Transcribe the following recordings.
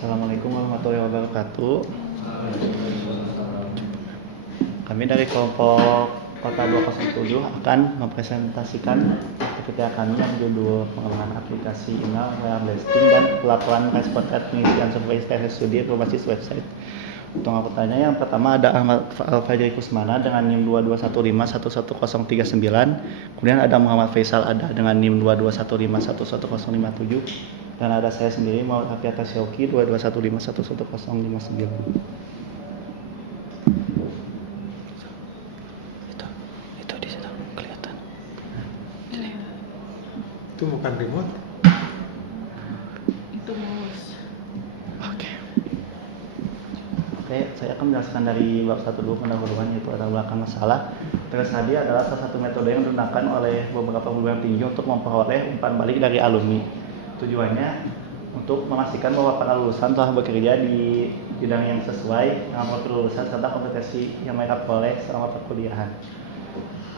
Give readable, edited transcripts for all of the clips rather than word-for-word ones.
Assalamualaikum warahmatullahi wabarakatuh. Kami dari kelompok Kota 207 akan mempresentasikan aktivitas kami yang judul pengembangan aplikasi email web blasting dan pelaporan respon pengisian survei studi berbasis website. Untuk angkutannya yang pertama ada Ahmad Al-Fajri Kusmana dengan NIM 2215111039, kemudian ada Muhammad Faisal ada dengan NIM 2215111057, dan ada saya sendiri Muhammad Afiata Syauki 2215111059. Itu di situ kelihatan. Itu bukan remote. Itu mouse. Oke, saya akan menjelaskan dari bab 1 dulu pendahuluan, yaitu latar belakang masalah. Terus tadi adalah salah satu metode yang digunakan oleh beberapa perguruan tinggi untuk memperoleh umpan balik dari alumni. Tujuannya untuk memastikan bahwa para lulusan telah bekerja di bidang yang sesuai dengan profil lulusan serta kompetensi yang mereka peroleh selama perkuliahan.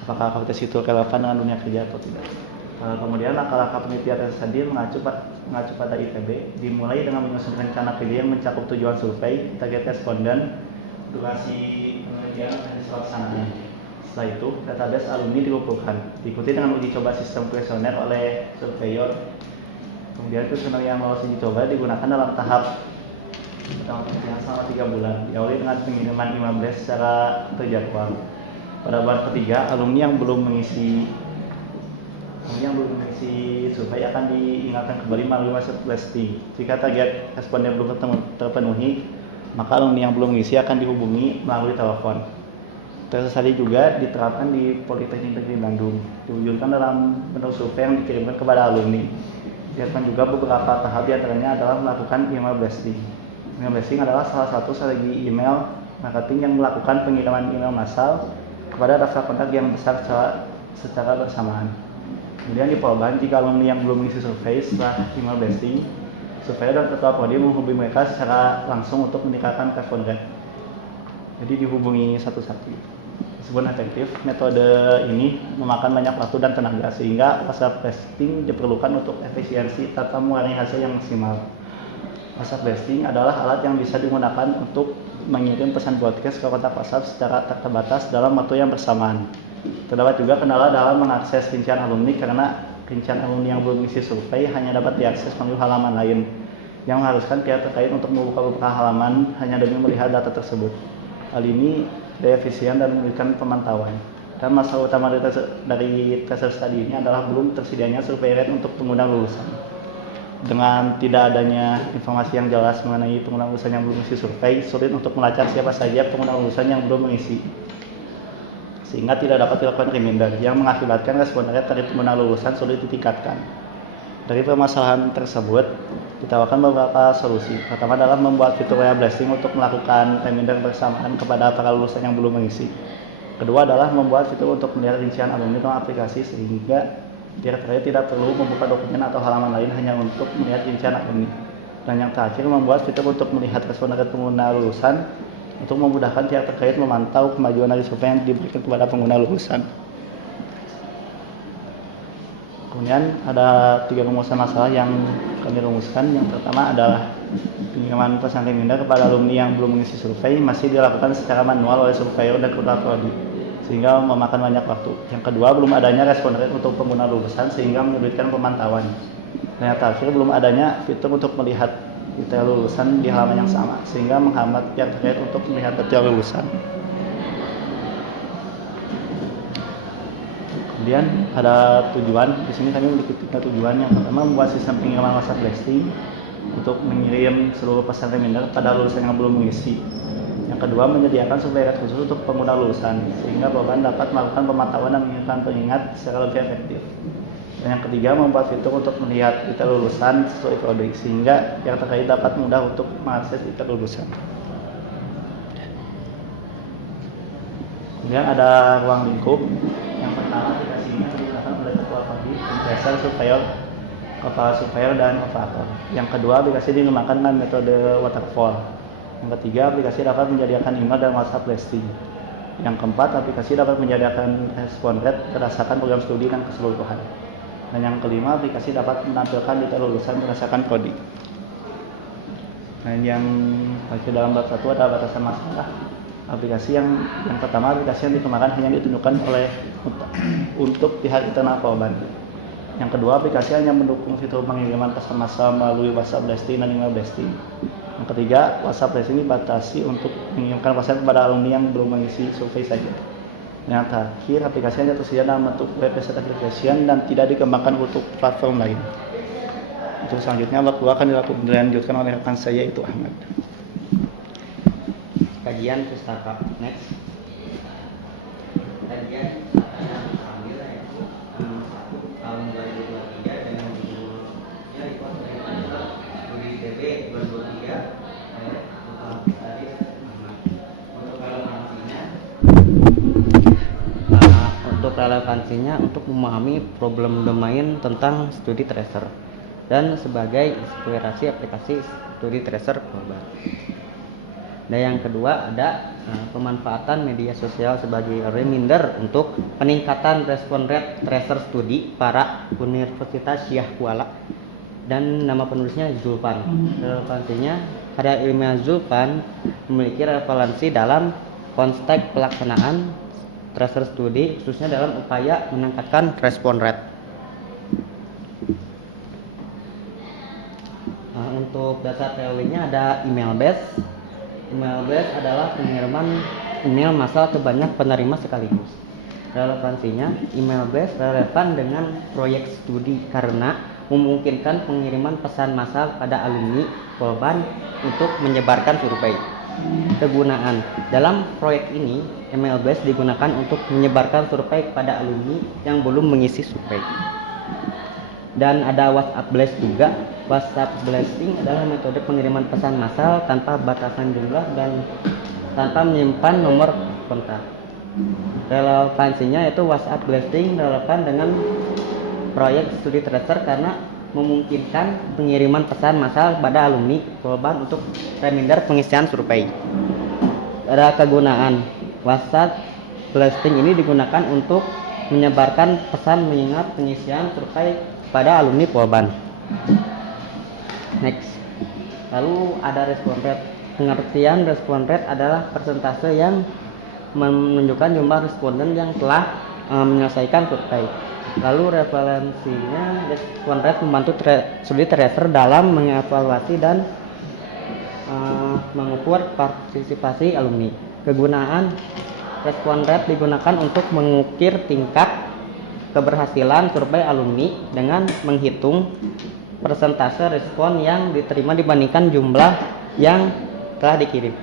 Apakah kompetensi itu relevan dengan dunia kerja atau tidak? Kemudian langkah-langkah penelitian tadi mengacu pada ITB, dimulai dengan menyusun rencana kerja yang mencakup tujuan survei, target responden, durasi penelitian dan pelaksanaan. Setelah itu, database alumni dikumpulkan, diikuti dengan uji coba sistem kuesioner oleh surveyor. Kemudian kuesioner yang lolos uji coba digunakan dalam tahap pertama pelatihan selama 3 bulan, diawali dengan pengiriman email blast secara terjadwal. Pada bulan ketiga, alumni yang belum mengisi survei akan diingatkan kembali melalui website blasting. Jika target responden belum terpenuhi, maka alumni yang belum mengisi akan dihubungi melalui telepon. Terus tadi juga diterapkan di Politeknik Negeri Bandung, diwujudkan dalam bentuk survei yang dikirimkan kepada alumni. Dilakukan juga beberapa tahap, diantaranya adalah melakukan email blasting. Email blasting adalah salah satu strategi email marketing yang melakukan pengiriman email massal kepada daftar kontak yang besar secara bersamaan. Kemudian di Polban, jika alumni yang belum mengisi survei setelah email blasting, surveyor dan ketua prodi menghubungi mereka secara langsung untuk meningkatkan respon rate. Jadi dihubungi satu-satu. Meskipun efektif, metode ini memakan banyak waktu dan tenaga, sehingga WhatsApp blasting diperlukan untuk efisiensi tanpa mengurangi hasil yang maksimal. WhatsApp blasting adalah alat yang bisa digunakan untuk mengirim pesan broadcast ke kontak WhatsApp secara tak terbatas dalam waktu yang bersamaan. Terdapat juga kendala dalam mengakses rincian alumni karena rincian alumni yang belum mengisi survei hanya dapat diakses melalui halaman lain, yang mengharuskan pihak terkait untuk membuka beberapa halaman hanya demi melihat data tersebut. Hal ini tidak efisien dan memberikan pemantauan. Dan masalah utama dari tes study ini adalah belum tersedianya survei rate untuk pengguna lulusan. Dengan tidak adanya informasi yang jelas mengenai pengguna lulusan yang belum mengisi survei, sulit untuk melacak siapa saja pengguna lulusan yang belum mengisi, sehingga tidak dapat dilakukan reminder yang mengakibatkan respon rate dari pengguna lulusan sulit ditingkatkan. Dari permasalahan tersebut, ditawarkan beberapa solusi. Pertama adalah membuat fitur web blasting untuk melakukan reminder bersamaan kepada para lulusan yang belum mengisi. Kedua adalah membuat fitur untuk melihat rincian alumni dalam aplikasi sehingga pihak terkait tidak perlu membuka dokumen atau halaman lain hanya untuk melihat rincian alumni. Dan yang terakhir, membuat fitur untuk melihat respon rate pengguna lulusan untuk memudahkan pihak terkait memantau kemajuan dari survei yang diberikan kepada pengguna lulusan. Kemudian ada 3 rumusan masalah yang kami rumuskan. Yang pertama adalah pengiriman pesan reminder kepada alumni yang belum mengisi survei masih dilakukan secara manual oleh surveyor dan ketua prodi, sehingga memakan banyak waktu. Yang kedua, belum adanya respon rate untuk pengguna lulusan sehingga menyulitkan pemantauan. Dan yang terakhir, belum adanya fitur untuk melihat detail lulusan di halaman yang sama, sehingga menghambat pihak terkait untuk melihat detail lulusan. Kemudian ada tujuan. Di sini kami memiliki 3 tujuan. Yang pertama, membuat sistem pengiriman WhatsApp blasting untuk mengirim seluruh pesan reminder pada lulusan yang belum mengisi. Yang kedua, menyediakan survei rate khusus untuk pengguna lulusan sehingga program dapat melakukan pemantauan dan mengirimkan pengingat secara lebih efektif. Dan yang ketiga, membuat fitur untuk melihat detail lulusan sesuai prodi sehingga yang terkait dapat mudah untuk mengakses detail lulusan. Kemudian ada ruang lingkup. Yang pertama aplikasinya digunakan oleh ketua prodi, kompresor, kepala surveyor dan operator. Yang kedua aplikasi digunakan dengan metode waterfall. Yang ketiga aplikasi dapat menjadikan email dan WhatsApp blasting. Yang keempat aplikasi dapat menjadikan respon rate berdasarkan program studi dan keseluruhan. Dan yang kelima aplikasi dapat menampilkan detail lulusan berdasarkan prodi. Dan yang dalam bab 1 ada batasan masalah. Aplikasi yang pertama aplikasi yang dikembangkan hanya ditunjukkan oleh untuk pihak internal korban. Yang kedua aplikasi hanya mendukung fitur pengiriman pesan massal melalui WhatsApp blasting dan email blasting. Yang ketiga WhatsApp blasting dibatasi untuk mengirimkan pesan kepada alumni yang belum mengisi survei saja. Yang terakhir aplikasi hanya tersedia dalam bentuk web-based application dan tidak dikembangkan untuk platform lain. Untuk selanjutnya bab 2 akan dilanjutkan oleh rekan saya yaitu Ahmad. Kajian startup. Next. Kajian yang ambil yaitu tahun 2023 dengan judulnya itu studi ITB 2023 untuk relevansinya untuk memahami problem domain tentang studi tracer dan sebagai inspirasi aplikasi studi tracer global. Dan yang kedua ada pemanfaatan media sosial sebagai reminder untuk peningkatan respon rate tracer studi para Universitas Syekh Kuala, dan nama penulisnya Zulfan. Relevansinya karya ilmiah Zulfan memiliki relevansi dalam konteks pelaksanaan tracer studi khususnya dalam upaya meningkatkan respon rate. Untuk data teorinya ada email base. Email base adalah pengiriman email massal ke banyak penerima sekaligus. Relevansinya, email base relevan dengan proyek studi karena memungkinkan pengiriman pesan massal pada alumni korban untuk menyebarkan survei. Kegunaan dalam proyek ini, email base digunakan untuk menyebarkan survei kepada alumni yang belum mengisi survei. Dan ada WhatsApp blast juga. WhatsApp blasting adalah metode pengiriman pesan massal tanpa batasan jumlah dan tanpa menyimpan nomor kontak. Relevansinya yaitu WhatsApp blasting relevan dengan proyek studi tracer karena memungkinkan pengiriman pesan massal pada alumni korban untuk reminder pengisian survei. Ada kegunaan. WhatsApp blasting ini digunakan untuk menyebarkan pesan mengingat pengisian survei pada alumni korban. Next. Lalu ada respon rate. Pengertian respon rate adalah persentase yang menunjukkan jumlah responden yang telah menyelesaikan survei. Lalu referensinya respon rate membantu studi tracer dalam mengevaluasi dan mengukur partisipasi alumni. Kegunaan respon rate digunakan untuk mengukir tingkat keberhasilan survei alumni dengan menghitung persentase respon yang diterima dibandingkan jumlah yang telah dikirim.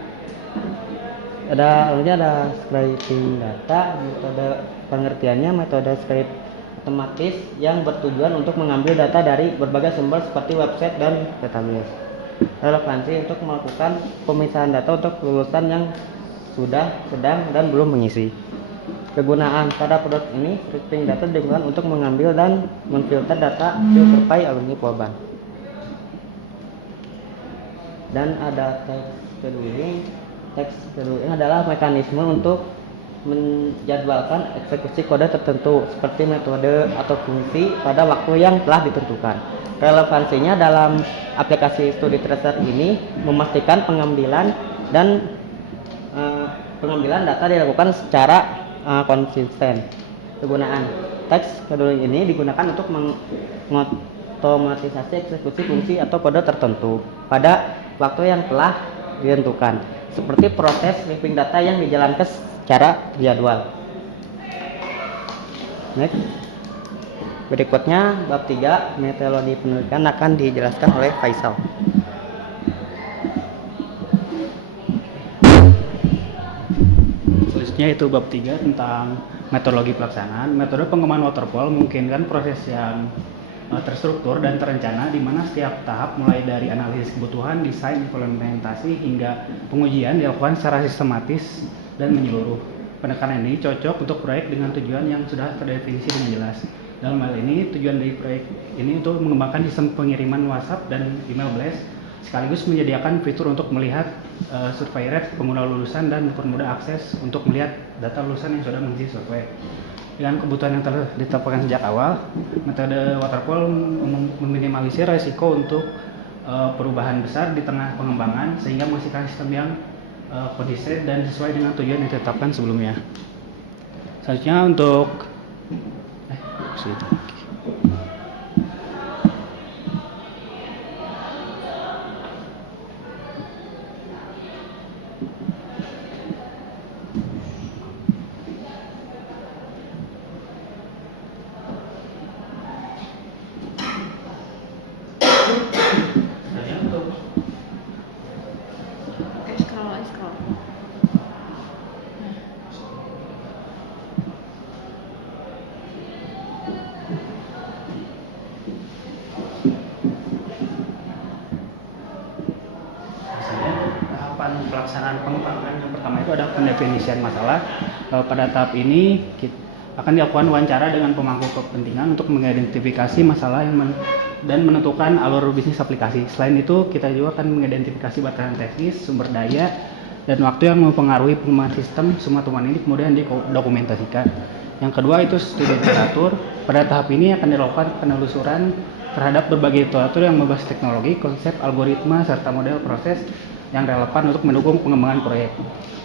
Ada scraping data. Metode pengertiannya metode scrape otomatis yang bertujuan untuk mengambil data dari berbagai sumber seperti website dan database. Relevansi untuk melakukan pemisahan data untuk lulusan yang sudah, sedang, dan belum mengisi. Kegunaan pada produk ini, scraping data digunakan untuk mengambil dan memfilter data survei alumni korban. Dan ada teks scheduling. Teks scheduling adalah mekanisme untuk menjadwalkan eksekusi kode tertentu seperti metode atau fungsi pada waktu yang telah ditentukan. Relevansinya dalam aplikasi studi tracer ini memastikan pengambilan data dilakukan secara konsisten. Kegunaan teks scheduling ini digunakan untuk mengotomatisasi eksekusi fungsi atau kode tertentu pada waktu yang telah ditentukan, seperti proses mapping data yang dijalankan secara jadwal. Next. Berikutnya bab 3 metodologi penelitian akan dijelaskan oleh Faisal. Selanjutnya itu bab 3 tentang metodologi pelaksanaan. Metode pengembangan waterfall memungkinkan proses yang terstruktur dan terencana di mana setiap tahap mulai dari analisis kebutuhan, desain, implementasi hingga pengujian dilakukan secara sistematis dan menyeluruh. Penekanan ini cocok untuk proyek dengan tujuan yang sudah terdefinisi dengan jelas. Dalam hal ini, tujuan dari proyek ini untuk mengembangkan sistem pengiriman WhatsApp dan email blast, sekaligus menyediakan fitur untuk melihat survei rate pengguna lulusan dan mempermudah akses untuk melihat data lulusan yang sudah mengisi survei. Dengan kebutuhan yang telah ditetapkan sejak awal, metode waterfall meminimalisir resiko untuk perubahan besar di tengah pengembangan sehingga menghasilkan sistem yang kondisif dan sesuai dengan tujuan yang ditetapkan sebelumnya. Selanjutnya untuk Oke, scroll. tahapan pelaksanaan pengembangan yang pertama itu adalah pendefinisian masalah. Pada tahap ini akan dilakukan wawancara dengan pemangku kepentingan untuk mengidentifikasi masalah dan menentukan alur bisnis aplikasi. Selain itu, kita juga akan mengidentifikasi batasan teknis, sumber daya, dan waktu yang mempengaruhi pengembangan sistem. Semua temuan ini kemudian didokumentasikan. Yang kedua itu studi literatur. Pada tahap ini akan dilakukan penelusuran terhadap berbagai literatur yang membahas teknologi, konsep, algoritma, serta model proses yang relevan untuk mendukung pengembangan proyek.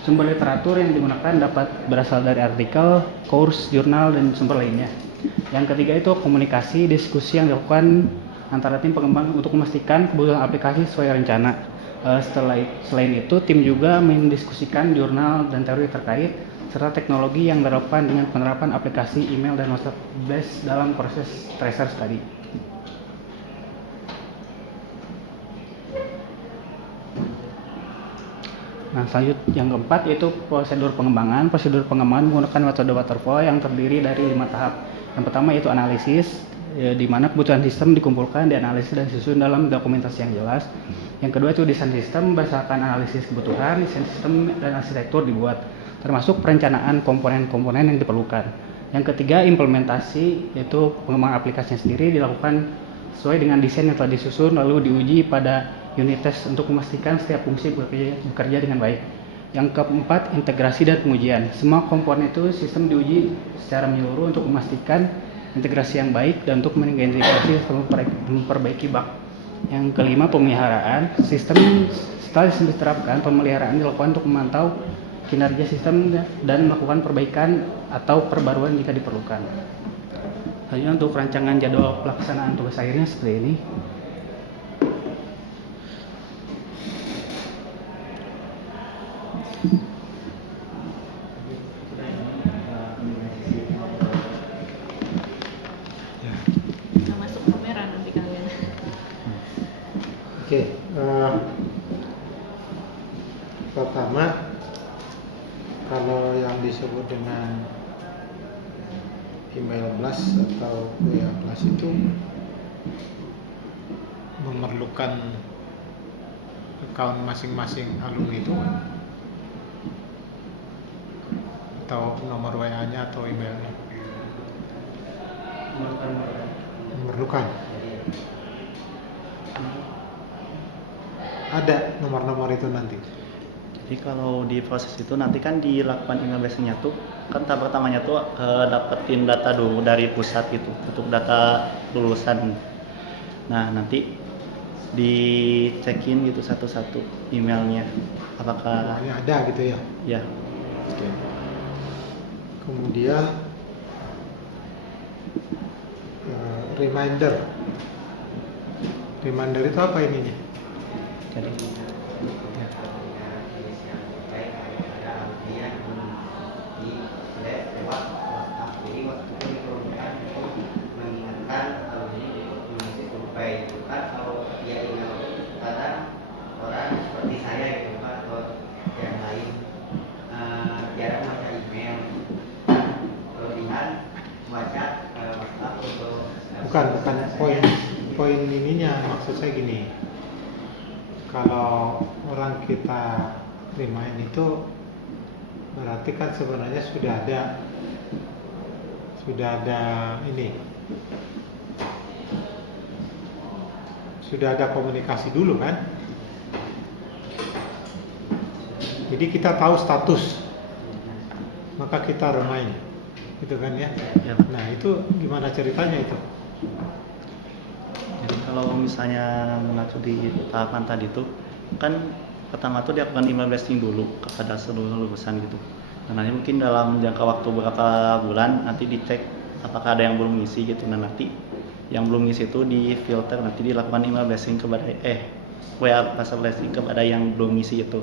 Sumber literatur yang digunakan dapat berasal dari artikel, course, jurnal, dan sumber lainnya. Yang ketiga itu komunikasi, diskusi yang dilakukan antara tim pengembang untuk memastikan kebutuhan aplikasi sesuai rencana. Selain itu, tim juga mendiskusikan jurnal dan teori terkait serta teknologi yang relevan dengan penerapan aplikasi email dan WhatsApp based dalam proses tracer study. Nah, selanjutnya yang keempat yaitu prosedur pengembangan. Prosedur pengembangan menggunakan metode waterfall yang terdiri dari 5 tahap. Yang pertama yaitu analisis, di mana kebutuhan sistem dikumpulkan, dianalisis dan disusun dalam dokumentasi yang jelas. Yang kedua itu desain sistem, berdasarkan analisis kebutuhan, desain sistem dan arsitektur dibuat, termasuk perencanaan komponen-komponen yang diperlukan. Yang ketiga implementasi, yaitu pengembangan aplikasinya sendiri dilakukan sesuai dengan desain yang telah disusun lalu diuji pada unit test untuk memastikan setiap fungsi bekerja dengan baik. Yang keempat, integrasi dan pengujian. Semua komponen itu sistem diuji secara menyeluruh untuk memastikan integrasi yang baik dan untuk mengidentifikasi serta memperbaiki bug. Yang kelima, pemeliharaan. Setelah sistem diterapkan, pemeliharaan dilakukan untuk memantau kinerja sistem dan melakukan perbaikan atau perbaruan jika diperlukan. Selanjutnya untuk rancangan jadwal pelaksanaan tugas akhirnya seperti ini. Nggak masuk kamera nanti kalian. Oke, pertama kalau yang disebut dengan email blast atau WA blast itu memerlukan account masing-masing alumni itu atau nomor WA-nya atau emailnya memerlukan. Ada nomor-nomor itu nanti. Jadi kalau di proses itu nanti kan dilakukan email blast-nya tuh kan tahap pertamanya tuh dapetin data dulu dari pusat gitu untuk data lulusan. Nah nanti dicekin gitu satu-satu emailnya apakah Ini ada gitu ya. ya. Oke. Kemudian reminder. Reminder itu apa ininya? Jadi Bukan poin ininya, maksud saya gini. Kalau orang kita remind itu berarti kan sebenarnya sudah ada komunikasi dulu kan. Jadi kita tahu status, maka kita remind, gitu kan ya. Ya. Nah itu gimana ceritanya itu? Jadi kalau misalnya mengacu di tahapan tadi tuh kan pertama tuh dilakukan email blasting dulu kepada seluruh lulusan gitu. Dan nanti mungkin dalam jangka waktu beberapa bulan nanti dicek apakah ada yang belum ngisi gitu. Dan nanti yang belum ngisi itu di filter, nanti dilakukan email blasting kepada WA rasa blasting kepada yang belum ngisi itu.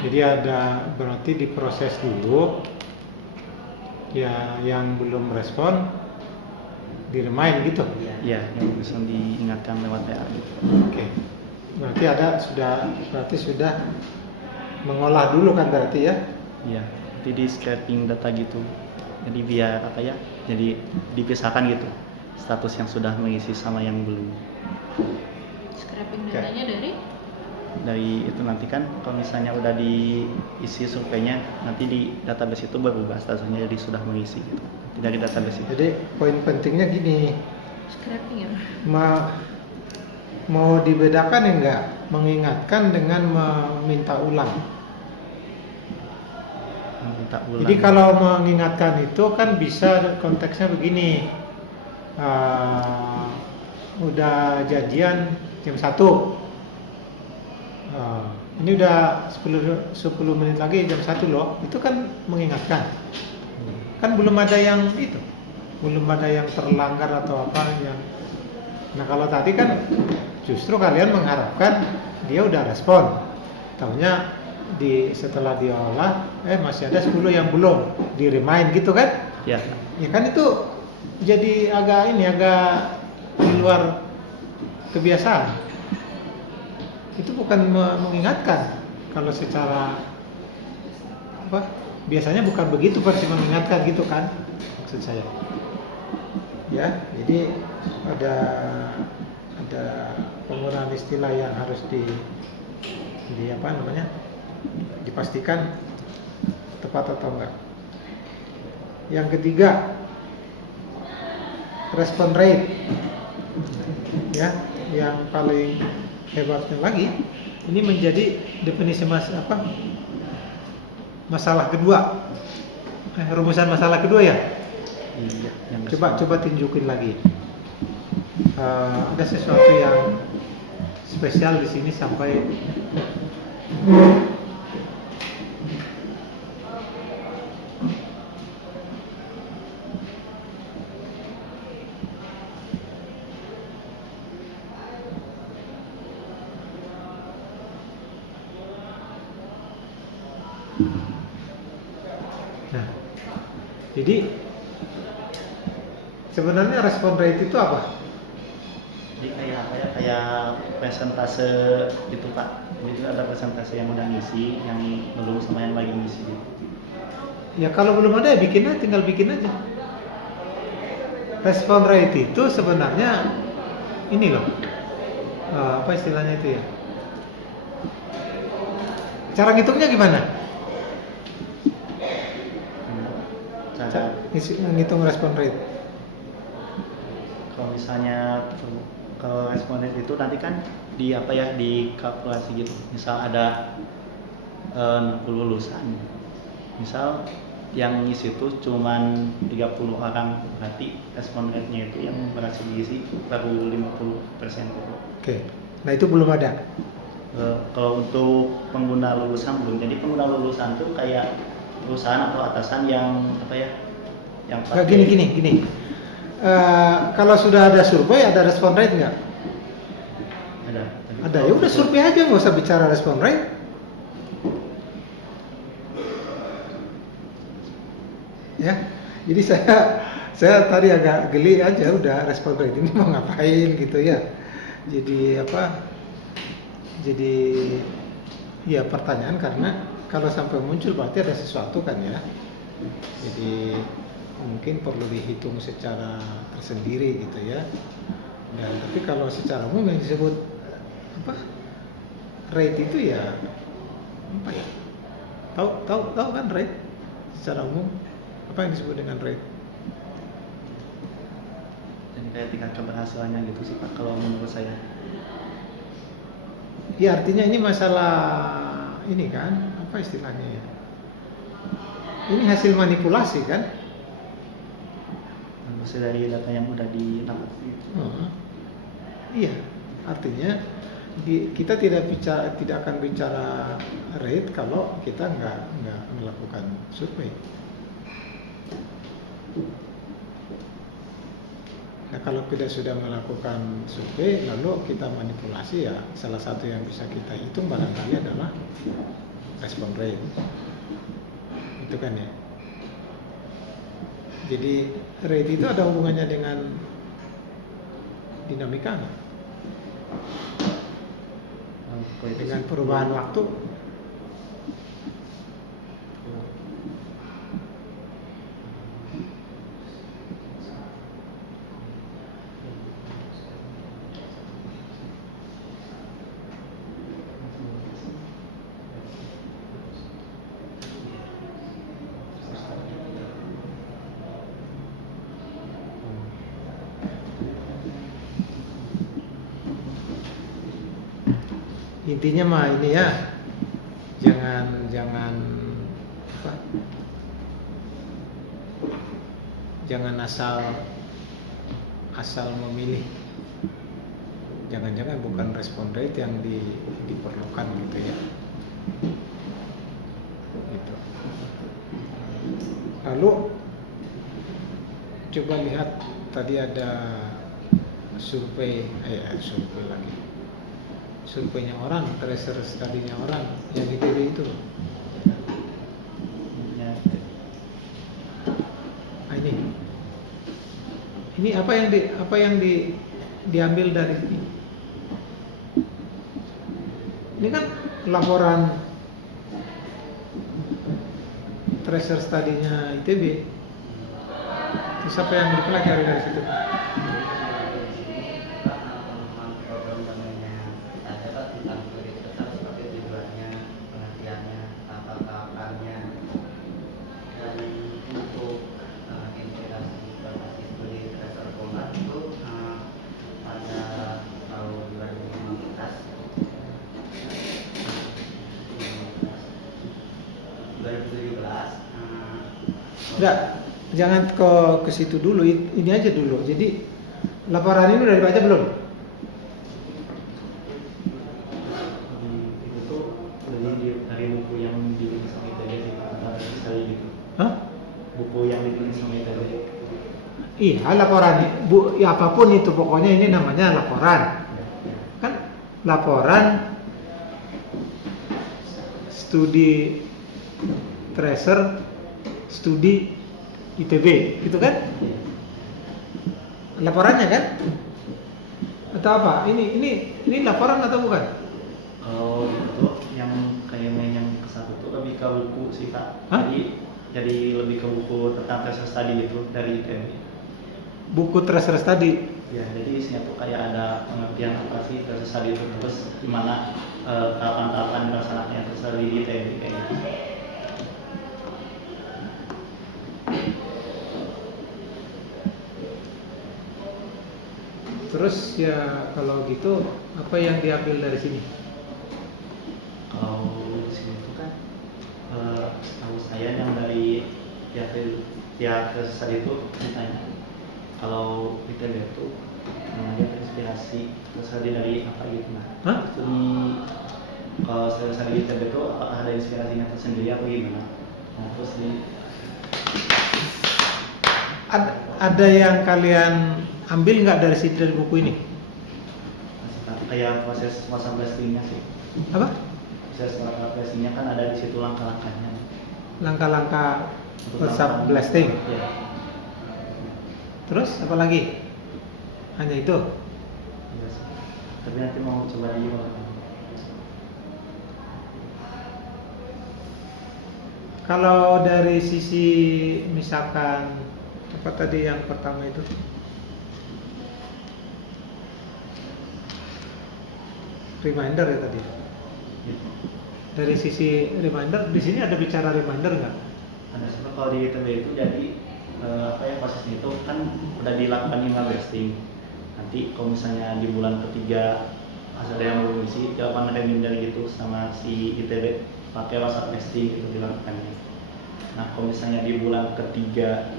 Jadi berarti diproses dulu, ya yang belum respon di remind gitu. Ya, yang bisa diingatkan lewat WA gitu. Oke. Berarti sudah mengolah dulu kan berarti ya? Iya, nanti di scraping data gitu. Jadi biar apa ya? Jadi dipisahkan gitu. Status yang sudah mengisi sama yang belum. Scraping Oke. datanya Dari itu nanti kan kalau misalnya udah diisi surveinya, nanti di database itu berubah statusnya jadi sudah mengisi gitu. Nanti dari database itu. Jadi poin pentingnya gini, scraping ya. mau dibedakan enggak mengingatkan dengan meminta ulang. Minta ulang. Jadi kalau mengingatkan itu kan bisa konteksnya begini, udah janjian jam 1, ini udah 10 menit lagi jam 1 loh, itu kan mengingatkan. Kan belum ada yang terlanggar atau apa yang. Nah kalau tadi kan justru kalian mengharapkan dia udah respon, taunya setelah diolah masih ada 10 yang belum di remind gitu kan. Ya. Ya kan itu jadi agak di luar kebiasaan. Itu bukan mengingatkan. Kalau secara biasanya bukan begitu versi mengingatkan gitu kan, maksud saya. Ya, jadi ada penggunaan istilah yang harus dipastikan tepat atau enggak. Yang ketiga, respon rate. Ya, yang paling hebatnya lagi, ini menjadi definisi masalah kedua, rumusan masalah kedua ya. Iya. Yang Coba tunjukin lagi. Ada sesuatu yang spesial di sini sampai nah, jadi sebenarnya respon rate itu apa? Jadi kayak apa ya? Kayak presentase gitu Pak. Jadi ada presentase yang udah ngisi, yang belum sama yang lagi ngisi gitu. Ya kalau belum ada ya tinggal bikin aja. Respon rate itu sebenarnya ini loh, apa istilahnya itu ya? Cara ngitungnya gimana? Cara Ngitung respon rate. kalau misalnya kalau responden itu nanti kan dikalkulasi gitu. Misal ada 60 lulusan. Misal yang ngisi itu cuman 30 orang, berarti respon rate-nya itu yang berhasil diisi baru 50% gitu. Oke. Nah itu belum ada. Kalau untuk pengguna lulusan belum. Jadi pengguna lulusan tuh kayak perusahaan atau atasan yang yang Nggak, gini. Kalau sudah ada survei, ada respon rate nggak? ada. Ada. Ya udah survei aja, nggak usah bicara respon rate. Ya. Jadi saya tadi agak geli aja, udah respon rate ini mau ngapain gitu ya. Jadi ya pertanyaan, karena kalau sampai muncul berarti ada sesuatu kan ya. Jadi mungkin perlu dihitung secara tersendiri gitu ya. Dan tapi kalau secara umum yang disebut rate itu ya Tahu kan rate secara umum apa yang disebut dengan rate? Jadi kayak tingkat keberhasilannya gitu sih Pak kalau menurut saya. Ya artinya ini masalah ini kan apa istilahnya ya? Ini hasil manipulasi kan? Maksud dari data yang udah didapat. Iya, artinya kita tidak akan bicara rate kalau kita nggak melakukan survei. Nah kalau kita sudah melakukan survei lalu kita manipulasi ya salah satu yang bisa kita hitung barangkali adalah respon rate. Itu kan ya. Jadi rate itu ada hubungannya dengan dinamika nggak? Dengan perubahan waktu. Intinya mah ini ya, jangan apa, jangan asal memilih. Jangan-jangan bukan respon rate yang diperlukan gitu ya. Gitu. Lalu coba lihat tadi ada survei lagi. Surveinya orang, tracer study-nya orang yang ITB itu. Ya, Nah, ini apa yang diambil dari ini? Ini kan laporan tracer study-nya ITB. Terus apa yang dipelajari dari situ? Enggak, jangan ke situ dulu, ini aja dulu. Jadi laporan ini udah dibaca belum? itu tuh dari buku yang ditulis sama ITB sih Pak, ada sekali gitu. Hah? Buku yang ditulis sama ITB. Iya, laporan Bu, ya apapun itu pokoknya ini namanya laporan. Kan laporan studi tracer studi ITB, gitu kan? Laporannya kan? Atau apa? Ini laporan atau bukan? Kalau itu yang kayaknya yang ke satu tuh lebih ke buku sih Pak. Hah? Jadi lebih ke buku tentang tracer study itu dari ITB. Buku tracer study. Ya, jadi isinya tuh kayak ada pengertian apa sih tracer study itu, terus gimana tahapan-tahapan pelaksananya tracer study di ITB kayak gitu. Terus ya kalau gitu apa yang diambil dari sini? Kalau di sini tuh kan setahu saya yang dari pihak tracer study itu ditanya kalau ITB itu dia terinspirasi tracer study dari apa gitu nah. Hah? Kalau tracer study ITB itu apakah ada inspirasinya tersendiri atau gimana? Nah, terus Ada yang kalian ambil nggak dari situ dari buku ini? kayak proses WhatsApp blastingnya sih. Apa? Proses WhatsApp blastingnya kan ada di situ langkah-langkahnya. Langkah-langkah Untuk WhatsApp melakukan- blasting. Ya. Terus apa lagi? Hanya itu? Iya sih. Tapi nanti mau coba di Kalau dari sisi misalkan apa tadi yang pertama itu? Reminder ya tadi. dari sisi reminder, di sini ada bicara reminder nggak? Ada sebab kalau di ITB itu jadi prosesnya itu kan udah dilakukan email blasting. Nanti kalau misalnya di bulan ketiga ada yang belum isi, jawaban reminder gitu sama si ITB pakai WhatsApp blasting itu dilakukannya. Nah kalau misalnya di bulan ketiga,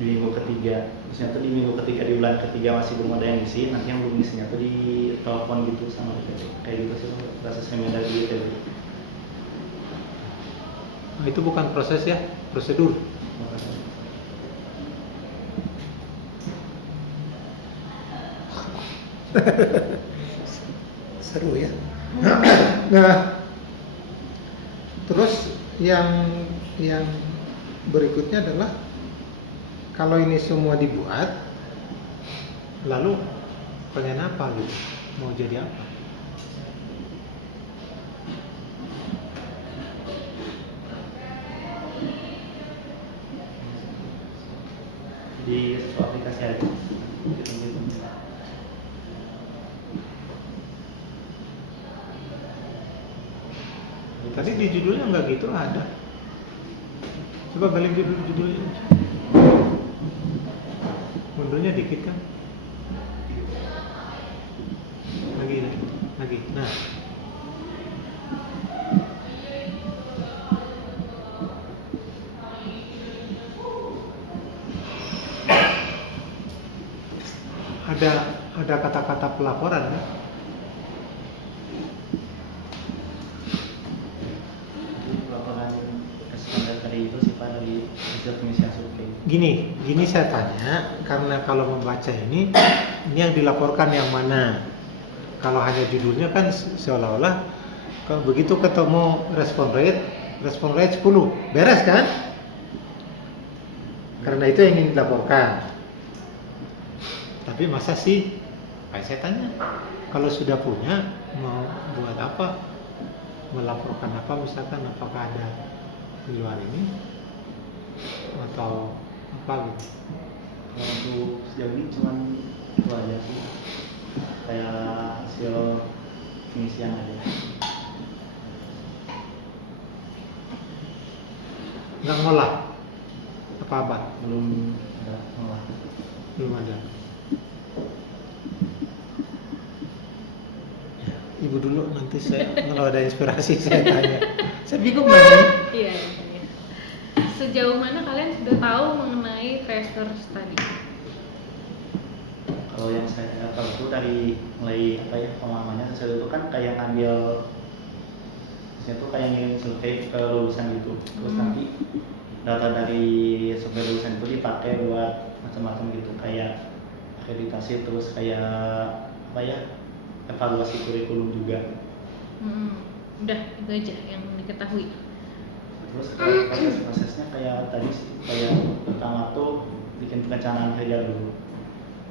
di minggu ketiga, misalnya tuh di minggu ketiga di bulan ketiga masih belum ada yang isi, nanti yang belum isinya tuh di telepon gitu sama ITB. Kayak gitu sih proses reminder di ITB. Nah, itu bukan proses ya, prosedur. Seru ya. Nah, terus yang berikutnya adalah kalau ini semua dibuat, lalu pengen apa gitu? Mau jadi apa? Di satu aplikasi aja gitu. Tadi di judulnya nggak gitu ada. Coba balik judulnya. Mundurnya dikit kan? Lagi. Nah. Ada kata-kata pelaporan kan? Laporan standar tadi itu sih Pak dari hasil pengisian survei. Gini saya tanya karena kalau membaca ini yang dilaporkan yang mana? Kalau hanya judulnya kan seolah-olah kalau begitu ketemu respon rate 10, beres kan? Karena itu yang ingin dilaporkan. Tapi masa sih? Kayak saya tanya, kalau sudah punya mau buat apa? Melaporkan apa misalkan? Apakah ada di luar ini atau apa gitu? Kalau untuk sejauh ini cuman itu aja sih, kayak hasil pengisian aja. Nggak ngolah apa-apa? Belum ada ngolah. Belum ada. Ibu dulu, nanti saya kalau ada inspirasi saya tanya. Saya bingung nanya. Iya. Sejauh mana kalian sudah tahu mengenai tracer study? Kalau yang saya tahu itu dari mulai pemahamannya sesuatu itu kan kayak ngambil, misalnya tuh kayak ngirim survei ke lulusan gitu, terus nanti data dari survei lulusan itu dipakai buat macam-macam gitu, kayak akreditasi, terus kayak evaluasi kurikulum juga. Udah itu aja yang diketahui. Terus kalau prosesnya kayak tadi sih, kayak pertama tuh bikin perencanaan kerja dulu,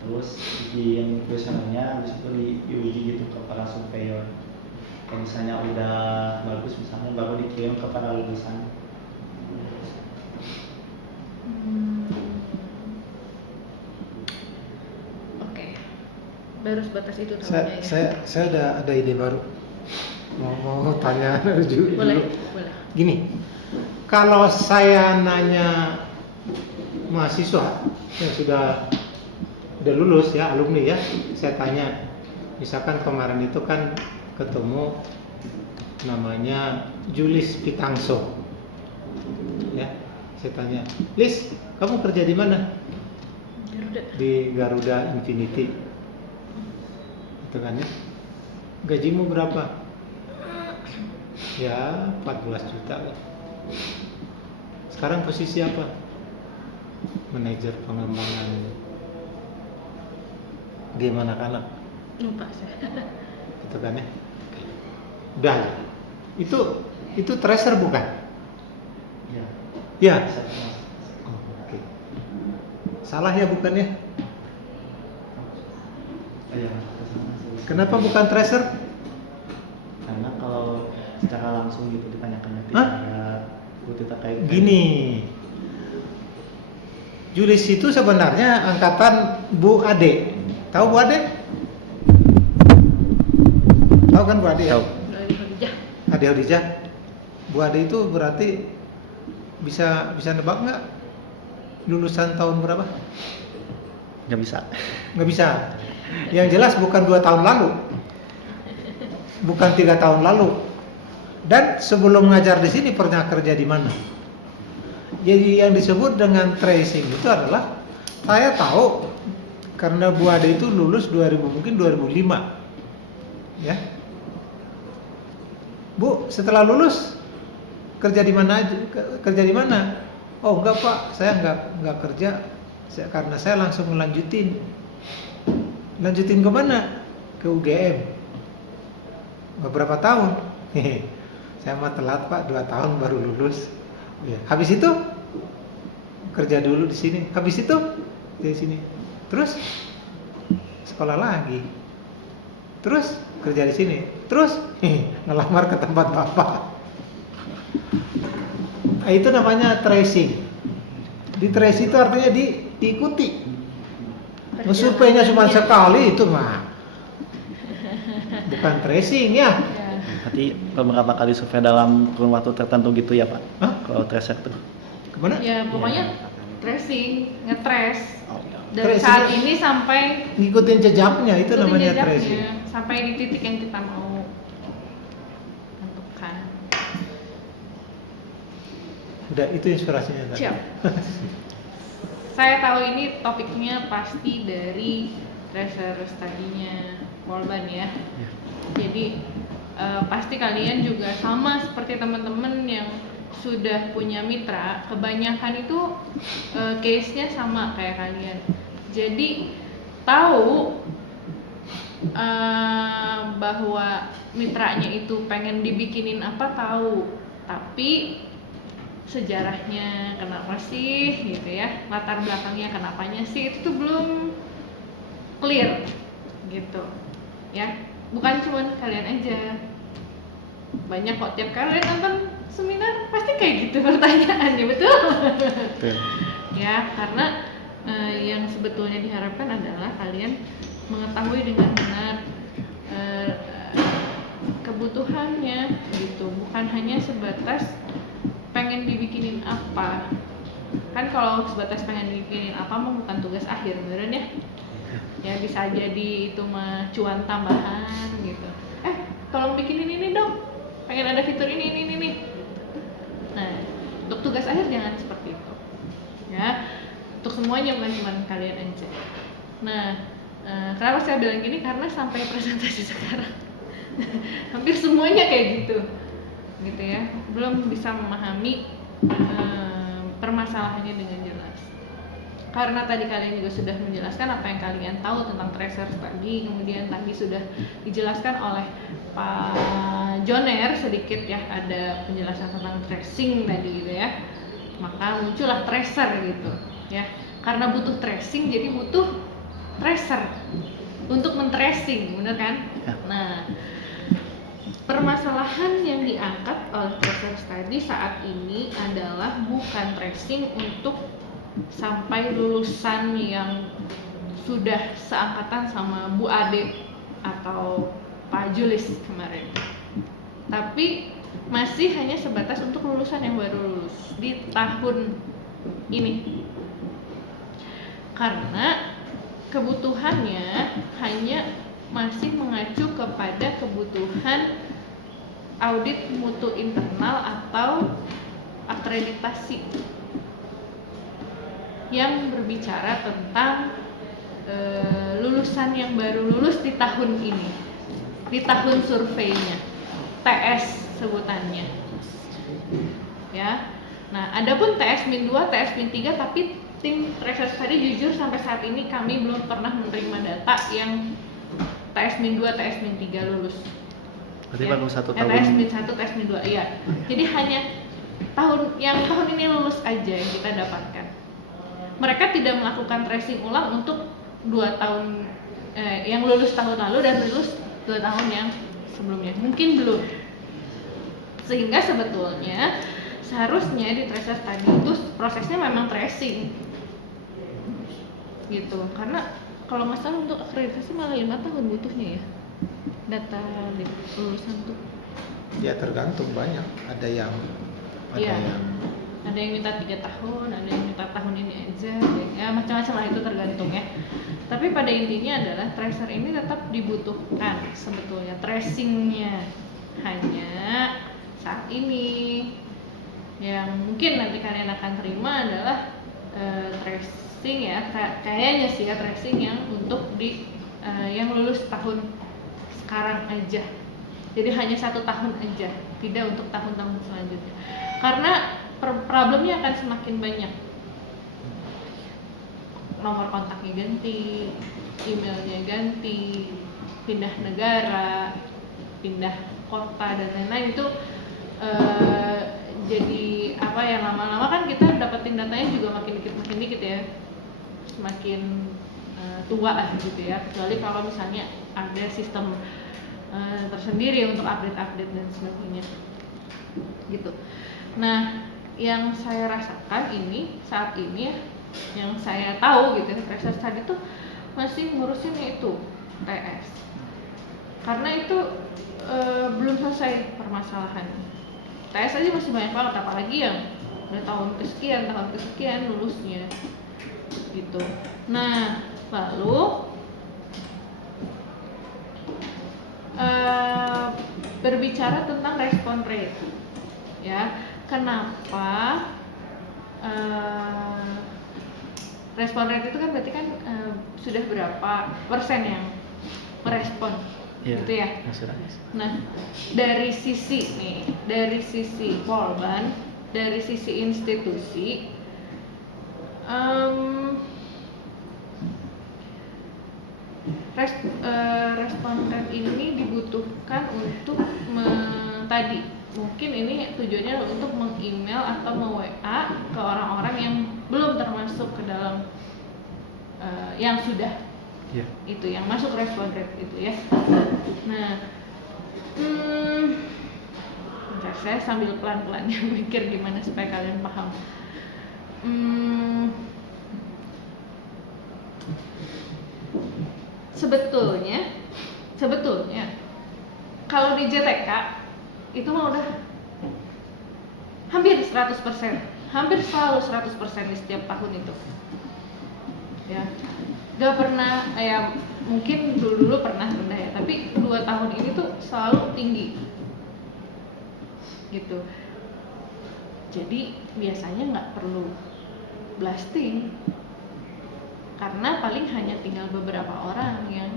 terus bikin kuesionernya, habis itu diuji gitu ke para surveyor. Kalau misalnya udah bagus, misalnya baru dikirim ke para lulusan. Oke. Baru sebatas itu tahunya ya. Saya ada ide baru. Mau tanya dulu. Boleh. Gini, kalau saya nanya mahasiswa yang sudah lulus ya, alumni ya, saya tanya, misalkan kemarin itu kan ketemu namanya Julis Pitangso, ya, saya tanya, Lis, kamu kerja di mana? Garuda. Di Garuda Infinity, itu kan ya, gajimu berapa? Ya 14 juta lah. Sekarang posisi apa? Manajer pengembangan game anak-anak. Lupa saya. Itu kan ya. Udah aja. Itu tracer bukan? Ya. Ya. Oh, oke. Salah ya bukan ya? Kenapa bukan tracer? Karena kalau secara langsung gitu ditanyakan Hah? tidak kayak Gini, Julis itu sebenarnya angkatan Bu Ade. Tahu Bu Ade? Tahu kan Bu Ade? Ya? Dari Khadijah. Ade Khadijah, Bu Ade itu berarti bisa nebak nggak lulusan tahun berapa? Nggak bisa. Nggak bisa. Yang jelas bukan 2 tahun lalu, bukan 3 tahun lalu. Dan sebelum ngajar di sini pernah kerja di mana? Jadi yang disebut dengan tracing itu adalah saya tahu karena Bu Ade itu lulus 2000 mungkin 2005, ya. Bu, setelah lulus kerja di mana aja? Kerja di mana? Oh enggak Pak, saya enggak kerja, karena saya langsung melanjutin. Lanjutin ke mana? Ke UGM. Beberapa tahun. Saya mah telat Pak, 2 tahun baru lulus. Ya. Habis itu kerja dulu di sini. Habis itu di sini. Terus sekolah lagi. Terus kerja di sini. Terus ngelamar ke tempat Bapak. Nah, itu namanya tracing. Di tracing itu artinya diikuti. Surveinya cuma sekali itu mah bukan tracing ya. Berarti beberapa kali survei dalam kurun waktu tertentu gitu ya Pak? Hah? Kalau tracer tuh. Kemana? Ya pokoknya tracing, ngetrace Oh, iya. dari Tracing. saat ini sampai Ngikutin jejaknya itu ikutin namanya jejaknya, tracing. sampai di titik yang kita mau tentukan. Udah itu inspirasinya tadi. Siap. Saya tahu ini topiknya pasti dari tracer study-nya Polban ya. Jadi pasti kalian juga sama seperti teman-teman yang sudah punya mitra, kebanyakan itu case-nya sama kayak kalian. Jadi tahu bahwa mitranya itu pengen dibikinin apa tahu, tapi sejarahnya kenapa sih gitu ya, latar belakangnya kenapanya sih itu tuh belum clear gitu ya. Bukan cuma kalian aja, banyak kok tiap kalian nonton seminar pasti kayak gitu pertanyaannya, betul? Betul. Ya, karena yang sebetulnya diharapkan adalah kalian mengetahui dengan benar kebutuhannya gitu, bukan hanya sebatas pengen dibikinin apa. Kan kalau sebatas pengen dibikinin apa mah bukan tugas akhir, beneran ya? Ya bisa jadi itu mah cuan tambahan gitu. Tolong bikinin ini dong, pengen ada fitur ini. Nah, untuk tugas akhir jangan seperti itu ya, untuk semuanya bukan cuma kalian aja. Nah, kenapa saya bilang gini, karena sampai presentasi sekarang hampir semuanya kayak gitu ya, belum bisa memahami permasalahannya dengan jelas. Karena tadi kalian juga sudah menjelaskan apa yang kalian tahu tentang tracer tadi, kemudian tadi sudah dijelaskan oleh Pak Joner sedikit ya, ada penjelasan tentang tracing tadi gitu ya, maka muncullah tracer gitu ya. Karena butuh tracing jadi butuh tracer untuk men-tracing, bener kan? Ya. Nah, permasalahan yang diangkat oleh tracer study saat ini adalah bukan tracing untuk sampai lulusan yang sudah seangkatan sama Bu Ade atau Pak Julis kemarin, tapi masih hanya sebatas untuk lulusan yang baru lulus di tahun ini, karena kebutuhannya hanya masih mengacu kepada kebutuhan audit mutu internal atau akreditasi yang berbicara tentang lulusan yang baru lulus di tahun ini, di tahun surveinya, TS sebutannya ya. Nah, adapun TS-2, TS-3, tapi tim tracer study jujur sampai saat ini kami belum pernah menerima data yang TS-2, TS-3 lulus. Berarti Ya. baru 1 tahun. TS-1, TS-2, iya. Jadi hanya tahun ini lulus aja yang kita dapatkan. Mereka tidak melakukan tracing ulang untuk 2 tahun yang lulus tahun lalu dan lulus 2 tahun yang sebelumnya, mungkin belum. Sehingga sebetulnya seharusnya di tracer study itu prosesnya memang tracing gitu, karena kalau nggak salah untuk akreditasi malah 5 tahun butuhnya ya, data lulusan tuh Ya tergantung banyak. Ada yang Iya. Ada yang minta 3 tahun, ada yang minta tahun ini aja, ya macam-macam lah, itu tergantung ya. Tapi pada intinya adalah tracer ini tetap dibutuhkan sebetulnya, tracingnya. Hanya saat ini yang mungkin nanti kalian akan terima adalah tracing ya, kayaknya sih ya, tracing yang untuk yang lulus tahun sekarang aja. Jadi hanya 1 tahun aja, tidak untuk tahun-tahun selanjutnya. Karena problemnya akan semakin banyak. Nomor kontaknya ganti, emailnya ganti, pindah negara, pindah kota dan lain-lain, itu jadi apa ya, lama-lama kan kita dapetin datanya juga makin dikit ya, semakin tua lah gitu ya. Kecuali kalau misalnya ada sistem tersendiri untuk update dan sebagainya gitu. Nah, yang saya rasakan ini saat ini ya, yang saya tahu gitu ya, tracer tadi tuh masih ngurusin itu TS, karena itu belum selesai permasalahannya. TS aja masih banyak banget, apalagi yang udah tahun kesekian lulusnya gitu. Nah, lalu berbicara tentang respon rate ya, kenapa respon rate itu kan berarti kan sudah berapa persen yang merespon gitu ya. Nah, dari sisi Polban, dari sisi institusi, respon rate ini dibutuhkan untuk tadi mungkin ini tujuannya untuk meng-email atau me-WA ke orang-orang yang belum termasuk ke dalam yang sudah itu yang masuk respon rate itu ya. Nah, saya sambil pelan-pelan mikir gimana supaya kalian paham. Sebetulnya kalau di JTK itu mah udah hampir 100%, hampir selalu 100% di setiap tahun itu ya. Gak pernah ya, mungkin dulu pernah rendah ya, tapi 2 tahun ini tuh selalu tinggi gitu. Jadi biasanya nggak perlu blasting, karena paling hanya tinggal beberapa orang yang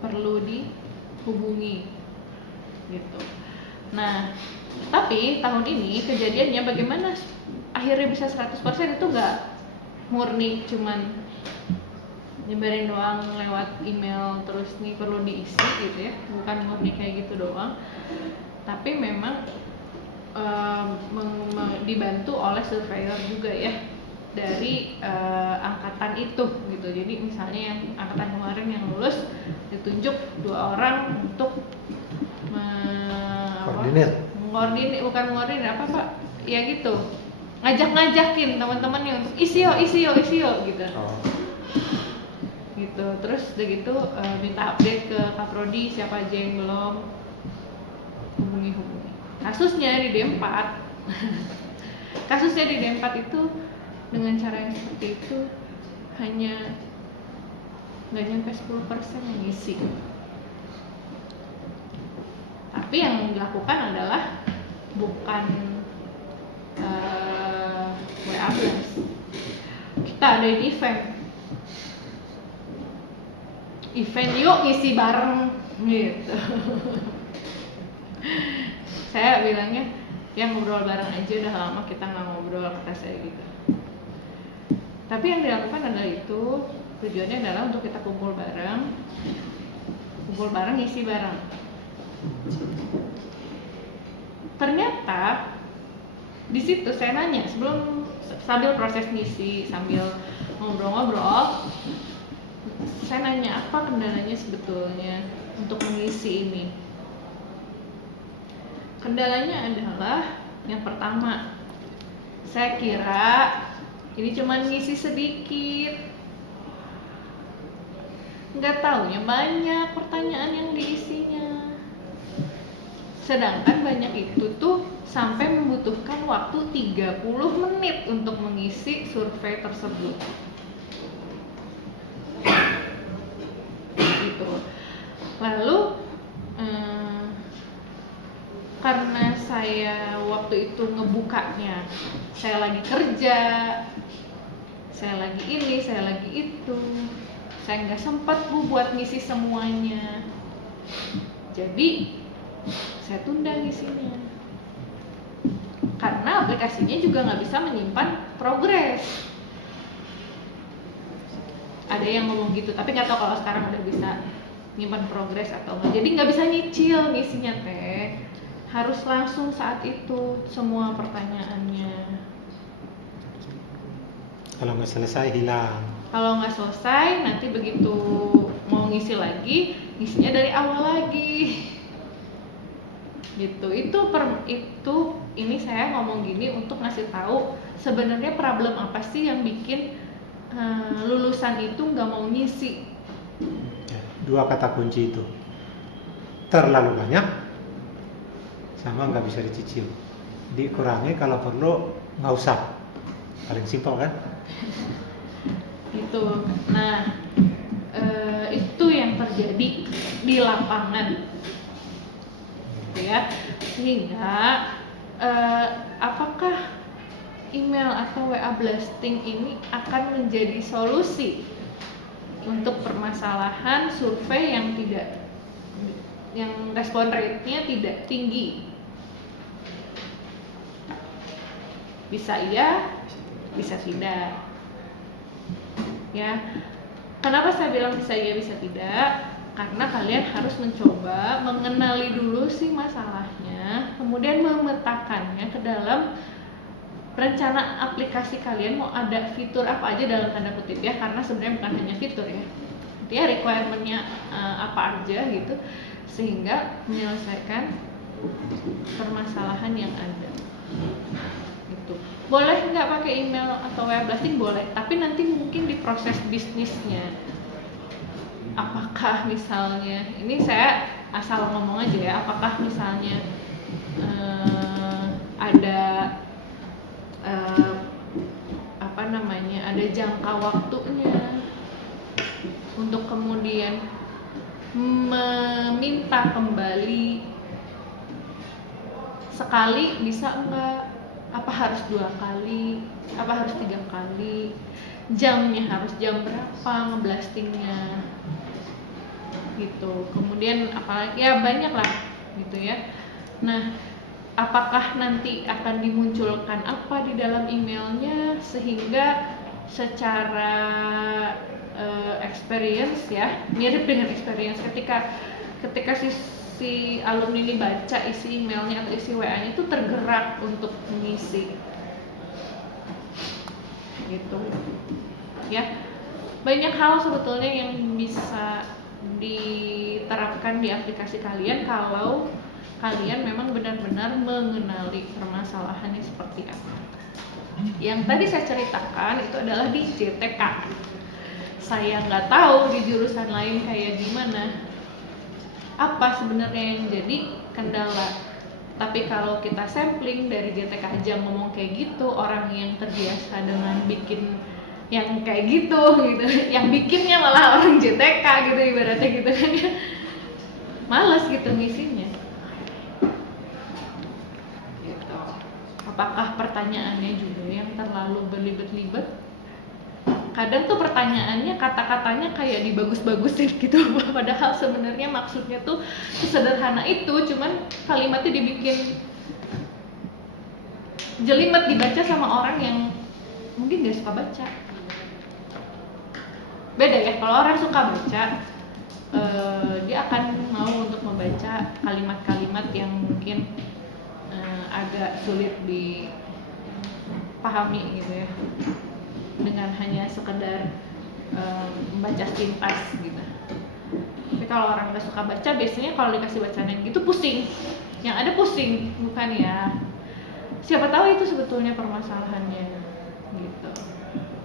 perlu dihubungi gitu. Nah, tapi tahun ini kejadiannya bagaimana akhirnya bisa 100%, itu nggak murni cuman nyebarin doang lewat email terus nih perlu diisi gitu ya, bukan murni kayak gitu doang, tapi memang dibantu oleh surveyor juga ya dari angkatan itu gitu. Jadi misalnya yang angkatan kemarin yang lulus ditunjuk 2 orang untuk mengkoordinir apa Pak? Ya gitu. Ngajakin teman-temannya untuk isi yo gitu. Gitu. Terus udah gitu minta update ke Kaprodi siapa aja yang belum, hubungi. Kasusnya di D4 itu dengan cara yang seperti itu hanya nggak nyampe 10% yang ngisi. Tapi yang dilakukan adalah bukan WA blast. Kita ada event yuk ngisi bareng gitu. Saya bilangnya yang ngobrol bareng aja, udah lama kita nggak ngobrol, kata saya gitu. Tapi yang dilakukan adalah itu tujuannya adalah untuk kita kumpul bareng, ngisi bareng. Ternyata di situ saya nanya sambil proses ngisi, sambil ngobrol-ngobrol, saya nanya apa kendalanya sebetulnya untuk mengisi ini. Kendalanya adalah yang pertama, saya kira ini cuma ngisi sedikit, nggak taunya banyak pertanyaan yang diisinya. Sedangkan banyak itu tuh sampai membutuhkan waktu 30 menit untuk mengisi survei tersebut. Gitu. Lalu karena saya waktu itu ngebukanya, saya lagi kerja, saya lagi ini, saya lagi itu, saya nggak sempat buat ngisi semuanya. Jadi saya tunda ngisinya karena aplikasinya juga nggak bisa menyimpan progres. Ada yang ngomong gitu, tapi nggak tahu kalau sekarang udah bisa nyimpan progres atau enggak. Jadi nggak bisa nyicil ngisinya teh, harus langsung saat itu semua pertanyaannya. Kalau nggak selesai hilang. Kalau nggak selesai, nanti begitu mau ngisi lagi, ngisinya dari awal lagi. Gitu. Ini saya ngomong gini untuk ngasih tahu sebenarnya problem apa sih yang bikin lulusan itu nggak mau ngisi. Ya, 2 kata kunci itu, terlalu banyak sama nggak bisa dicicil. Dikurangi kalau perlu, nggak usah, paling simpel kan. Gitu. Nah, itu yang terjadi di lapangan, gitu ya. Sehingga apakah email atau WA blasting ini akan menjadi solusi untuk permasalahan survei yang respon rate-nya tidak tinggi? Bisa iya, bisa tidak. Ya, kenapa saya bilang bisa iya bisa tidak? Karena kalian harus mencoba mengenali dulu sih masalahnya, kemudian memetakannya ke dalam rencana aplikasi kalian. Mau ada fitur apa aja dalam tanda kutip ya, karena sebenarnya bukan hanya fitur ya, dia requirement-nya apa aja gitu, sehingga menyelesaikan permasalahan yang ada. Gitu. Boleh nggak pakai email atau web blasting? Boleh, tapi nanti mungkin di proses bisnisnya, apakah misalnya, ini saya asal ngomong aja ya, apakah misalnya ada ada jangka waktunya untuk kemudian meminta kembali sekali, bisa enggak? Apa harus 2 kali? Apa harus 3 kali? Jamnya harus jam berapa ngeblastingnya? Gitu. Kemudian apalagi ya banyak lah gitu ya. Nah, apakah nanti akan dimunculkan apa di dalam emailnya sehingga secara experience ya, mirip dengan experience ketika si alumni ini baca isi emailnya atau isi WA-nya itu tergerak untuk mengisi gitu ya. Banyak hal sebetulnya yang bisa diterapkan di aplikasi kalian kalau kalian memang benar-benar mengenali permasalahannya seperti apa. Yang tadi saya ceritakan itu adalah di JTK. Saya nggak tahu di jurusan lain kayak gimana, apa sebenarnya yang jadi kendala. Tapi kalau kita sampling dari JTK aja ngomong kayak gitu, orang yang terbiasa dengan bikin yang kayak gitu, yang bikinnya malah orang JTK gitu ibaratnya gitu kan ya, males gitu ngisinya. Gitu. Apakah pertanyaannya juga yang terlalu berlibat-libat? Kadang tuh pertanyaannya, kata-katanya kayak dibagus-bagusin gitu, padahal sebenarnya maksudnya tuh sesederhana itu, cuman kalimatnya dibikin jelimet dibaca sama orang yang mungkin gak suka baca. Beda ya, kalau orang suka baca, dia akan mau untuk membaca kalimat-kalimat yang mungkin agak sulit dipahami gitu ya, dengan hanya sekedar membaca sepintas gitu. Tapi kalau orang nggak suka baca, biasanya kalau dikasih bacaan yang gitu pusing, yang ada pusing, bukan ya? Siapa tahu itu sebetulnya permasalahannya gitu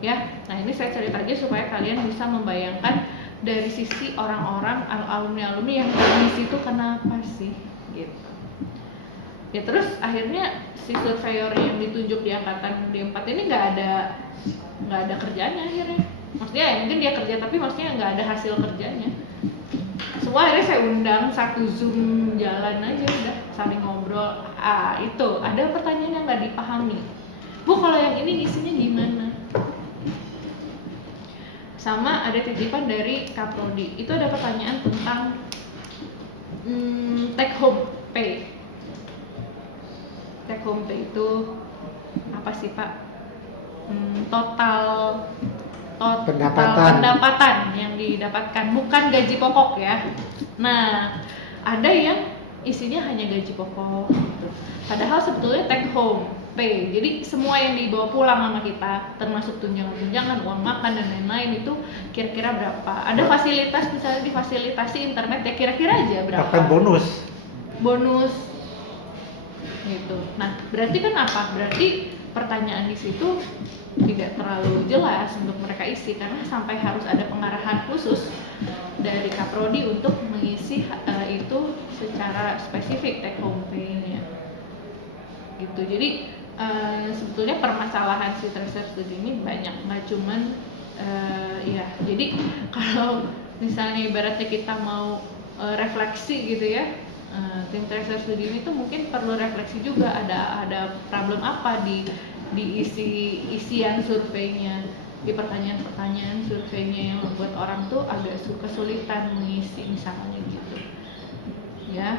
ya. Nah, ini saya cerita aja supaya kalian bisa membayangkan dari sisi orang-orang alumni yang di situ kenapa sih gitu. Ya terus akhirnya si surveyor yang ditunjuk di angkatan D4 ini nggak ada kerjanya akhirnya. Maksudnya ya mungkin dia kerja tapi maksudnya nggak ada hasil kerjanya. Semua akhirnya saya undang satu Zoom jalan aja udah saling ngobrol. Itu ada pertanyaan yang nggak dipahami. Bu kalau yang ini ngisinya gimana? Sama ada titipan dari Kaprodi. Itu ada pertanyaan tentang take home pay. Take home pay itu apa sih Pak? Total pendapatan yang didapatkan, bukan gaji pokok ya. Nah, ada yang isinya hanya gaji pokok gitu. Padahal sebetulnya take home pay. Jadi semua yang dibawa pulang sama kita, termasuk tunjangan-tunjangan, uang makan dan lain-lain itu kira-kira berapa? Ada fasilitas misalnya difasilitasi internet ya kira-kira aja berapa? Bahkan bonus gitu. Nah, berarti kan apa? Berarti pertanyaan di situ tidak terlalu jelas untuk mereka isi karena sampai harus ada pengarahan khusus dari Kaprodi untuk mengisi itu secara spesifik take home pay-nya. Gitu. Jadi sebetulnya permasalahan si tracer studi ini banyak, nggak cuman ya. Jadi kalau misalnya ibaratnya kita mau refleksi gitu ya. Tim tracer studi ini tuh mungkin perlu refleksi juga ada problem apa di isian surveinya, di pertanyaan-pertanyaan surveinya yang membuat orang tuh agak kesulitan mengisi misalnya gitu ya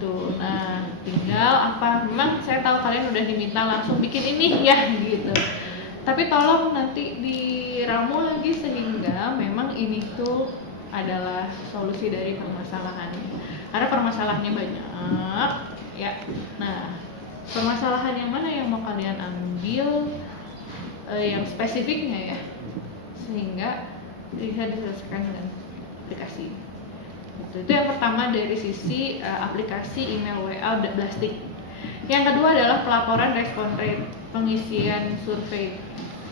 tuh. Nah tinggal apa, memang saya tahu kalian udah diminta langsung bikin ini ya gitu, tapi tolong nanti diramu lagi sehingga memang ini tuh adalah solusi dari permasalahannya, karena permasalahannya banyak ya. Nah permasalahan yang mana yang mau kalian ambil yang spesifiknya ya, sehingga bisa diselesaikan dengan aplikasi. Itu yang pertama dari sisi aplikasi email WA Blastik. Yang kedua adalah pelaporan respon rate pengisian survei.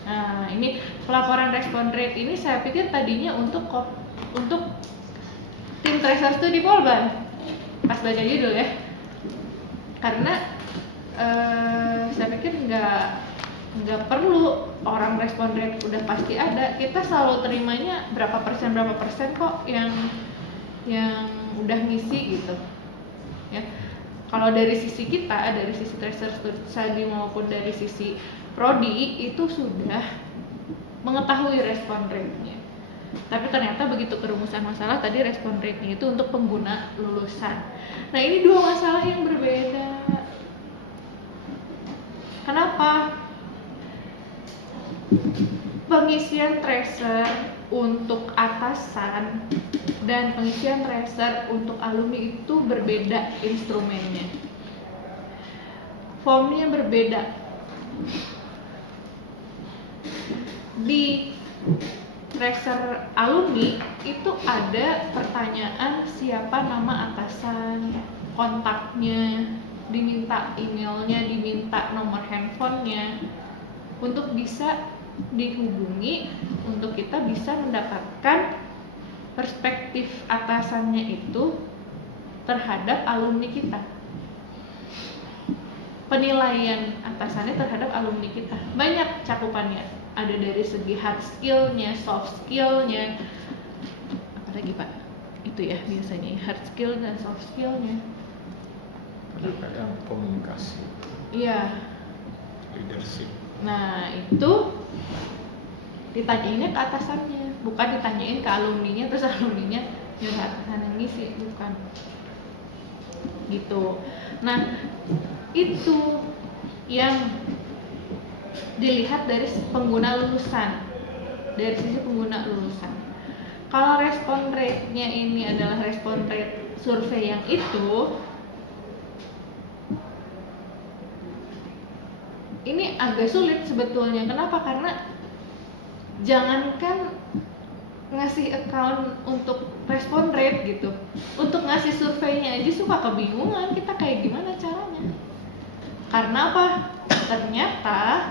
Nah ini pelaporan respon rate ini saya pikir tadinya untuk tim tracer studi Polban pas baca judul ya, karena saya pikir nggak perlu orang respon rate udah pasti ada, kita selalu terimanya berapa persen kok yang udah ngisi gitu ya. Kalau dari sisi kita, dari sisi tracer study maupun dari sisi prodi itu sudah mengetahui respon rate-nya, tapi ternyata begitu kerumusan masalah tadi respon rate-nya itu untuk pengguna lulusan. Nah ini dua masalah yang berbeda. Kenapa? Pengisian tracer untuk atasan dan pengisian tracer untuk alumni itu berbeda instrumennya. Formnya berbeda. Di tracer alumni itu ada pertanyaan siapa nama atasan, kontaknya, diminta emailnya, diminta nomor handphonenya untuk bisa dihubungi, untuk kita bisa mendapatkan perspektif atasannya itu terhadap alumni kita, penilaian atasannya terhadap alumni kita. Banyak cakupannya, ada dari segi hard skill-nya, soft skill-nya, apa lagi Pak? Itu ya biasanya hard skill dan soft skill-nya. Kayak komunikasi, Iya. leadership. Nah itu ditanyainnya ke atasannya, bukan ditanyain ke alumninya terus alumninya nyuruh atasan yang ngisi, bukan. Gitu. Nah itu yang dilihat dari pengguna lulusan, dari sisi pengguna lulusan. Kalau respon rate-nya ini adalah respon rate survei yang itu, ini agak sulit sebetulnya. Kenapa? Karena jangankan ngasih account untuk respon rate gitu, untuk ngasih surveinya aja suka kebingungan kita kayak gimana caranya. Karena apa? Ternyata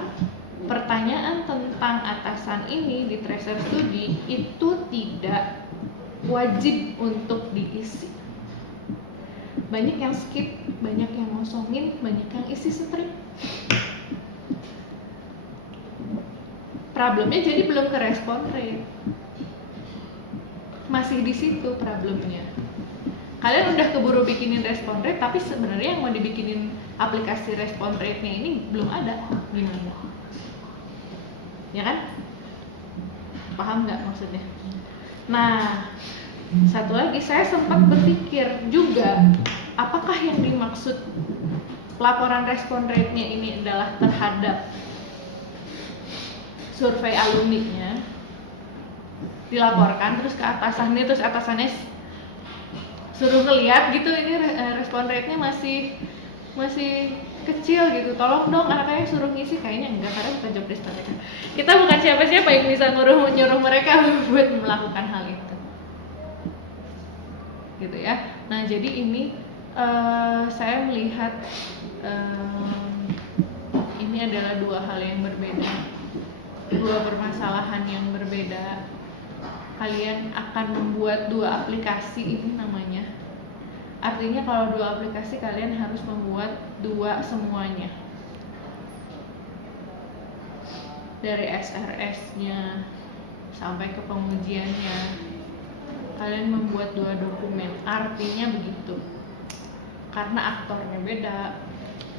pertanyaan tentang atasan ini di tracer studi itu tidak wajib untuk diisi. banyak yang skip, banyak yang ngosongin, banyak yang isi strip. Problemnya jadi belum ke respon rate, masih di situ problemnya. Kalian udah keburu bikinin respon rate, tapi sebenarnya yang mau dibikinin aplikasi respon rate-nya ini belum ada. Gimana? Ya kan? Paham nggak maksudnya? Nah, satu lagi saya sempat berpikir juga, apakah yang dimaksud laporan respon rate-nya ini adalah terhadap survei alumni-nya dilaporkan terus ke atasannya, terus atasannya suruh ngeliat gitu, ini respon rate-nya masih kecil gitu, tolong dong anaknya suruh ngisi. Kayaknya enggak, karena bukan job desk mereka. Kita bukan siapa-siapa yang bisa nyuruh mereka buat melakukan hal itu, gitu ya. Nah jadi ini saya melihat ini adalah dua hal yang berbeda, dua permasalahan yang berbeda. Kalian akan membuat dua aplikasi ini namanya. Artinya kalau dua aplikasi kalian harus membuat dua semuanya. Dari SRS-nya sampai ke pengujiannya. Kalian membuat dua dokumen. Artinya begitu. Karena aktornya beda,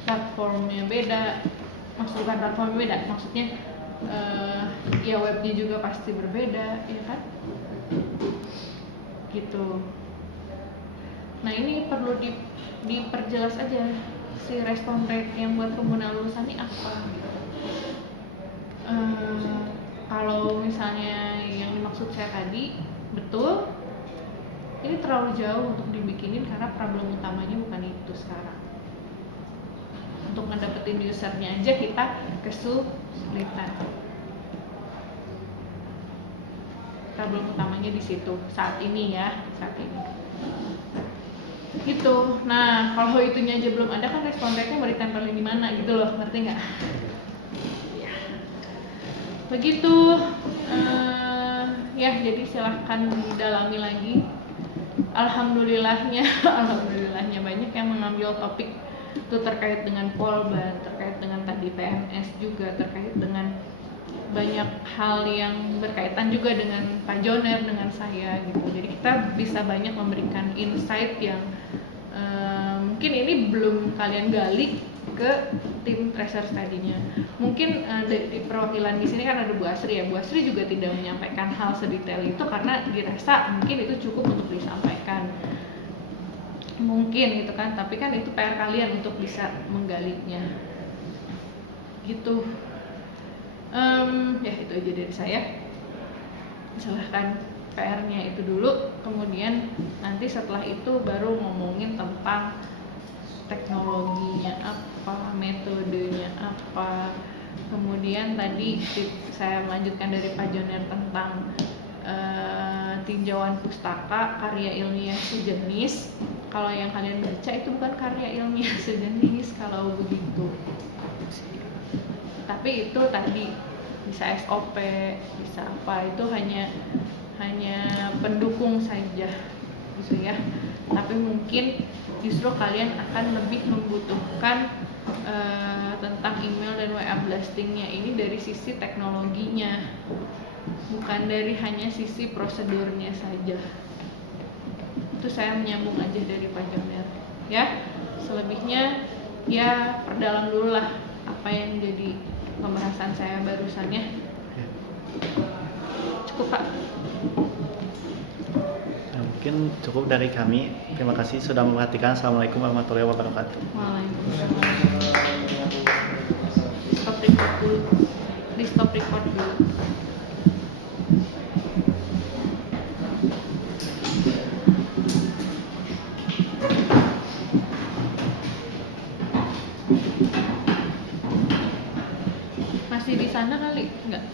platformnya beda. Bukan platformnya beda, maksudnya ya webnya juga pasti berbeda, ya kan? Gitu. Nah ini perlu diperjelas aja si respon rate yang buat pengguna lulusan ini apa. Kalau misalnya yang dimaksud saya tadi betul, ini terlalu jauh untuk dibikinin karena problem utamanya bukan itu sekarang. Untuk ngedapetin usernya aja kita kesulitan. Problem utamanya di situ saat ini ya, saat ini. Gitu. Nah, kalau itunya aja belum ada kan respon rate-nya mau ditempelin di mana gitu loh, ngerti nggak? Ya. Begitu. Ya, jadi silahkan didalami lagi. Alhamdulillahnya banyak yang mengambil topik itu terkait dengan Polban, terkait dengan tadi PNS juga, terkait dengan banyak hal yang berkaitan juga dengan Pak Joner, dengan saya gitu. Jadi kita bisa banyak memberikan insight yang mungkin ini belum kalian gali ke tim research tadinya. Mungkin di perwakilan di sini kan ada Bu Asri ya. Bu Asri juga tidak menyampaikan hal sedetail itu karena dirasa mungkin itu cukup untuk disampaikan. Mungkin gitu kan, tapi kan itu PR kalian untuk bisa menggalinya. Gitu. Ya itu aja dari saya. Silahkan PR-nya itu dulu, kemudian nanti setelah itu baru ngomongin tentang teknologinya apa, metodenya apa. Kemudian tadi saya melanjutkan dari Pak Joner tentang tinjauan pustaka karya ilmiah sejenis. Kalau yang kalian baca itu bukan karya ilmiah sejenis kalau begitu. Tapi itu tadi bisa SOP, bisa apa, itu hanya pendukung saja gitu ya. Tapi mungkin justru kalian akan lebih membutuhkan tentang email dan WA blastingnya ini dari sisi teknologinya, bukan dari hanya sisi prosedurnya saja. Itu saya menyambung aja dari Pak Joner ya. Selebihnya ya perdalam dulu lah apa yang jadi pembahasan saya barusannya. Cukup Pak. Mungkin cukup dari kami. Terima kasih sudah memperhatikan. Assalamualaikum warahmatullahi wabarakatuh. Waalaikumsalam. Stop record dulu. Di stop record dulu. Masih di sana kali? Enggak.